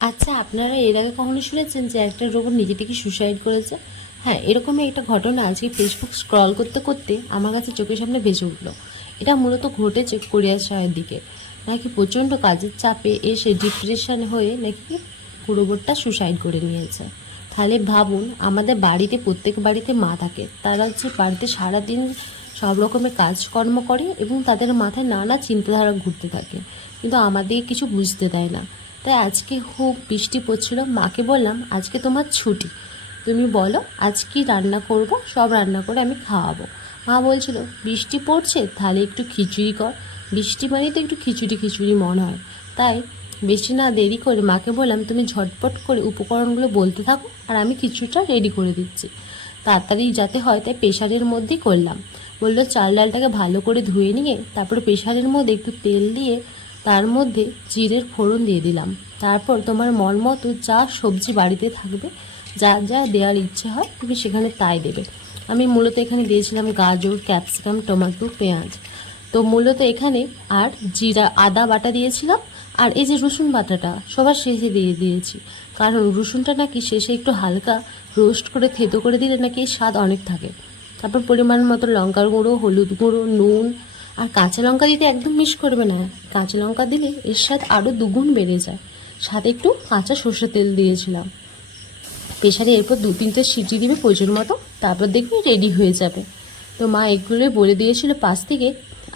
আচ্ছা, আপনারা এর আগে কখনো শুনেছেন যে একটা রোবট নিজে থেকে সুসাইড করেছে? হ্যাঁ, এরকমই একটা ঘটনা আজকে ফেসবুক স্ক্রল করতে করতে আমার কাছে চোখের সামনে ভেসে উঠলো। এটা মূলত ঘটেছে কোরিয়া শহরের দিকে। নাকি প্রচণ্ড কাজের চাপে এসে ডিপ্রেশন হয়ে নাকি রোবটটা সুসাইড করে নিয়েছে। তাহলে ভাবুন, আমাদের বাড়িতে প্রত্যেক বাড়িতে মা থাকে, তারা হচ্ছে বাড়িতে সারাদিন সব রকমের কাজকর্ম করে এবং তাদের মাথায় নানা চিন্তাধারা ঘুরতে থাকে, কিন্তু আমাদের কিছু বুঝতে দেয় না। তাই আজকে খুব বৃষ্টি পড়ছিল, মাকে বললাম আজকে তোমার ছুটি, তুমি বলো আজ কি রান্না করব, সব রান্না করে আমি খাওয়াবো। মা বলছিল বৃষ্টি পড়ছে তাহলে একটু খিচুড়ি কর, বৃষ্টি মানে তো একটু খিচুড়ি খিচুড়ি মনে হয়। তাই বেশি না দেরি করে মাকে বললাম তুমি ঝটপট করে উপকরণগুলো বলতে থাকো আর আমি খিচুড়িটা রেডি করে দিচ্ছি, তাড়াতাড়ি যাতে হয়। তাই প্রেশারের মধ্যেই করলাম। বললো চাল ডালটাকে ভালো করে ধুয়ে নিয়ে তারপরে প্রেশারের মধ্যে একটু তেল দিয়ে তার মধ্যে জিরের ফোড়ন দিয়ে দিলাম। তারপর তোমার মন মতো যা সবজি বাড়িতে থাকবে, যা যা দেওয়ার ইচ্ছে হয় তুমি সেখানে তাই দেবে। আমি মূলত এখানে দিয়েছিলাম গাজর, ক্যাপসিকাম, টমেটো, পেঁয়াজ। তো মূলত এখানে আর জিরা আদা বাটা দিয়েছিলাম। আর এই যে রসুন বাটাটা সবার শেষে দিয়ে দিয়েছি, কারণ রসুনটা নাকি শেষে একটু হালকা রোস্ট করে থেতো করে দিলে নাকি স্বাদ অনেক থাকে। তারপর পরিমাণ মতো লঙ্কার গুঁড়ো, হলুদ গুঁড়ো, নুন, আর কাঁচা লঙ্কা দিতে একদম মিস করবে না। কাঁচা লঙ্কা দিলে এর স্বাদ আরও দুগুণ বেড়ে যায়। সাথে একটু কাঁচা সর্ষের তেল দিয়েছিলাম। প্রেশারে এরপর 2-3টে সিটি দিবে প্রয়োজন মতো, তারপর দেখবি রেডি হয়ে যাবে। তো মা এগুলোই বলে দিয়েছিল পাশ থেকে।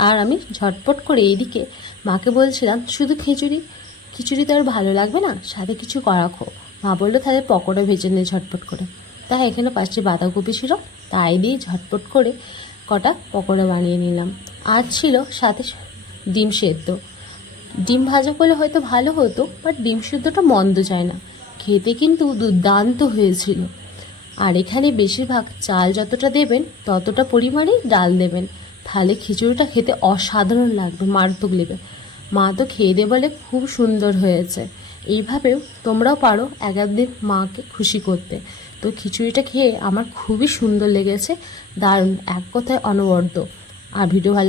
আর আমি ঝটপট করে এইদিকে মাকে বলছিলাম শুধু খিচুড়ি খিচুড়ি তো আর ভালো লাগবে না, সাথে কিছু রাখো। মা বললো তাহলে পকোড়া ভেজে নিয়ে ঝটপট করে। তাই এখানে 5টি বাঁধাকপি ছিল, তাই দিয়ে ঝটপট করে কটা পকোড়া বানিয়ে নিলাম। আর ছিল সাথে ডিম সেদ্ধ। ডিম ভাজা করলে হয়তো ভালো হতো, বাট ডিম সেদ্ধটা মন্দ যায় না, খেতে কিন্তু দুর্দান্ত হয়েছিল। আর এখানে বেশিরভাগ চাল যতটা দেবেন ততটা পরিমাণেই ডাল দেবেন, তাহলে খিচুড়িটা খেতে অসাধারণ লাগবে, মারাত্মক নেবে। মা তো খেয়ে দিয়ে বলে খুব সুন্দর হয়েছে। এইভাবেও তোমরাও পারো এক একদিন মাকে খুশি করতে। তো খিচুড়িটা খেয়ে আমার খুবই সুন্দর লেগেছে, দারুণ, এক কথায় অনবদ্য। আর ভিডিও ভালো